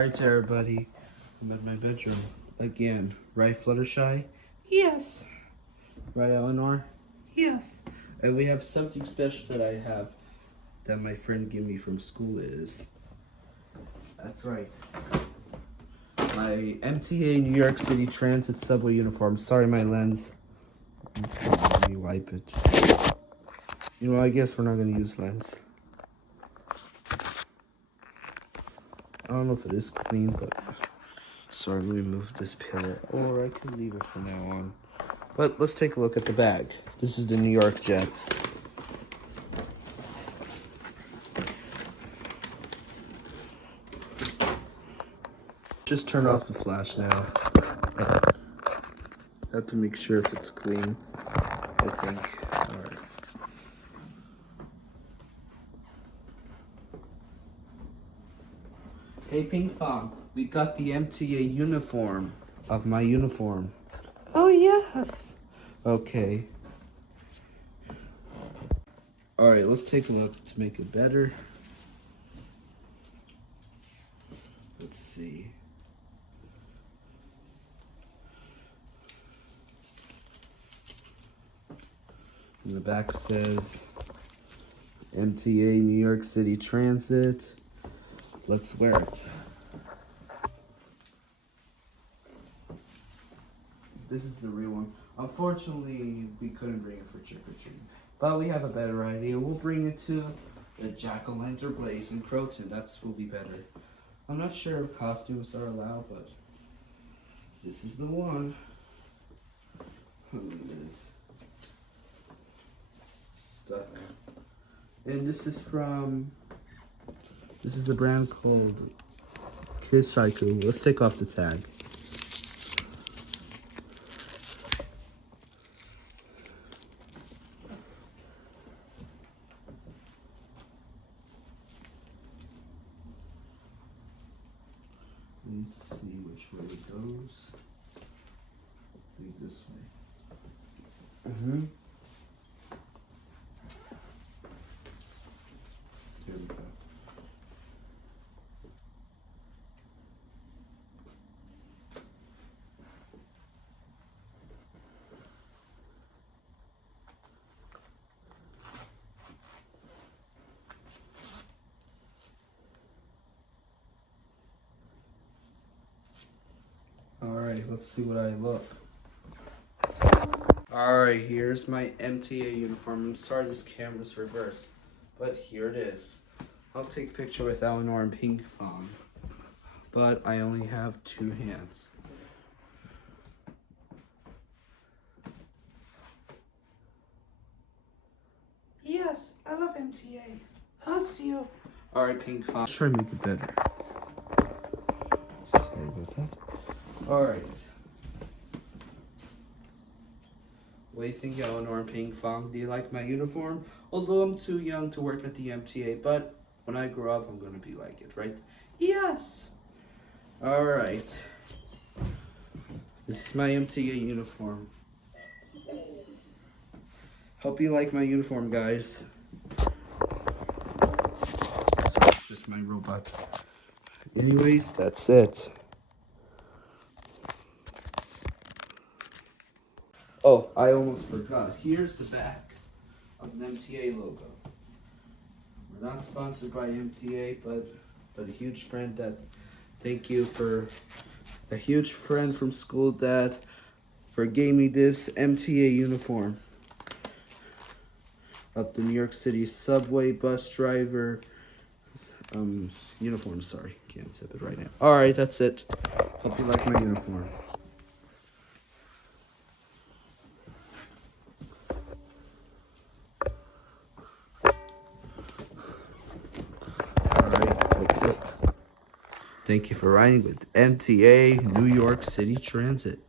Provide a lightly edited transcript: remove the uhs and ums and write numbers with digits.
Alright everybody, I'm at my bedroom again. Right, Fluttershy? Yes. Right, Elinor? Yes. And we have something special that I have that my friend gave me from school is, that's right, my MTA New York City Transit subway uniform. Sorry, my lens. Let me wipe it. You know, I guess we're not going to use lens. I don't know if it is clean, but sorry, let me move this pillar. Or I could leave it from now on. But let's take a look at the bag. This is the New York Jets. Just turn off the flash now. Have to make sure if it's clean, I think. Alright. Hey Ping Pong, we got the MTA uniform of my uniform. Oh yes. Okay. Alright, let's take a look to make it better. Let's see. And the back says MTA New York City Transit. Let's wear it. This is the real one. Unfortunately, we couldn't bring it for trick-or-treating. But we have a better idea. We'll bring it to the Jack-O-Lantern Blaze in Croton. That will be better. I'm not sure if costumes are allowed, but this is the one. Hold on a minute. Stuck. And this is the brand called Kisaiku. Let's take off the tag. We need to see which way it goes. I think this way. Here we go. Alright, let's see what I look. Alright, here's my MTA uniform. I'm sorry this camera's reversed, but here it is. I'll take a picture with Elinor and Ping Pong, but I only have 2 hands. Yes, I love MTA. Hugs you. Alright, Ping Pong. Let's try to make it better. Sorry about that. Alright. What do you think, Elinor and Ping Pong? Do you like my uniform? Although I'm too young to work at the MTA, but when I grow up, I'm going to be like it, right? Yes! Alright. This is my MTA uniform. Hope you like my uniform, guys. So it's just my robot. Anyways, that's it. Oh, I almost forgot. Here's the back of the MTA logo. We're not sponsored by MTA, but a huge friend that, thank you for a huge friend from school that gave me this MTA uniform of the New York City subway bus driver uniform. Sorry, can't zip it right now. All right, that's it. Hope you like my uniform. That's it. Thank you for riding with MTA New York City Transit.